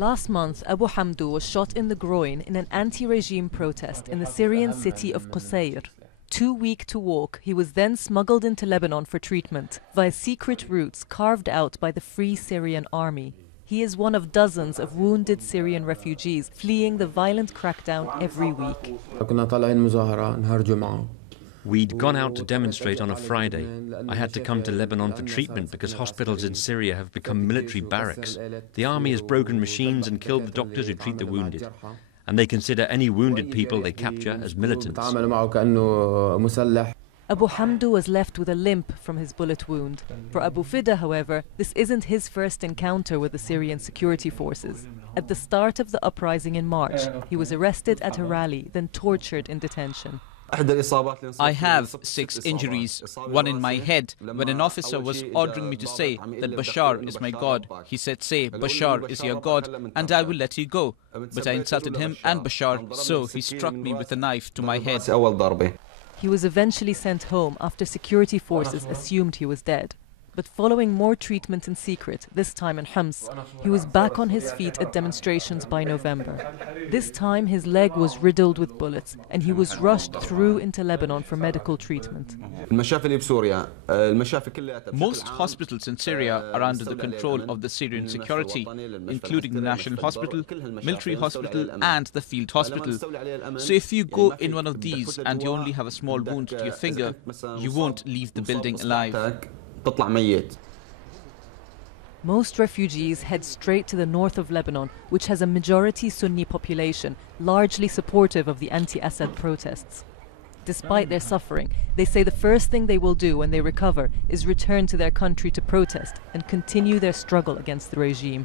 Last month, Abu Hamdo was shot in the groin in an anti-regime protest in the Syrian city of Qusayr. Too weak to walk, he was then smuggled into Lebanon for treatment via secret routes carved out by the Free Syrian Army. He is one of dozens of wounded Syrian refugees fleeing the violent crackdown every week. We'd gone out to demonstrate on a Friday. I had to come to Lebanon for treatment because hospitals in Syria have become military barracks. The army has broken machines and killed the doctors who treat the wounded. And they consider any wounded people they capture as militants. Abu Hamdo was left with a limp from his bullet wound. For Abu Fida, however, this isn't his first encounter with the Syrian security forces. At the start of the uprising in March, he was arrested at a rally, then tortured in detention. I have 6 injuries, one in my head. When an officer was ordering me to say that Bashar is my God, he said, say, Bashar is your God, and I will let you go. But I insulted him and Bashar, so he struck me with a knife to my head. He was eventually sent home after security forces assumed he was dead. But following more treatment in secret, this time in Homs, he was back on his feet at demonstrations by November. This time his leg was riddled with bullets and he was rushed through into Lebanon for medical treatment. Most hospitals in Syria are under the control of the Syrian security, including the National Hospital, Military Hospital and the Field Hospital. So if you go in one of these and you only have a small wound to your finger, you won't leave the building alive. Most refugees head straight to the north of Lebanon, which has a majority Sunni population, largely supportive of the anti-Assad protests. Despite their suffering, they say the first thing they will do when they recover is return to their country to protest and continue their struggle against the regime.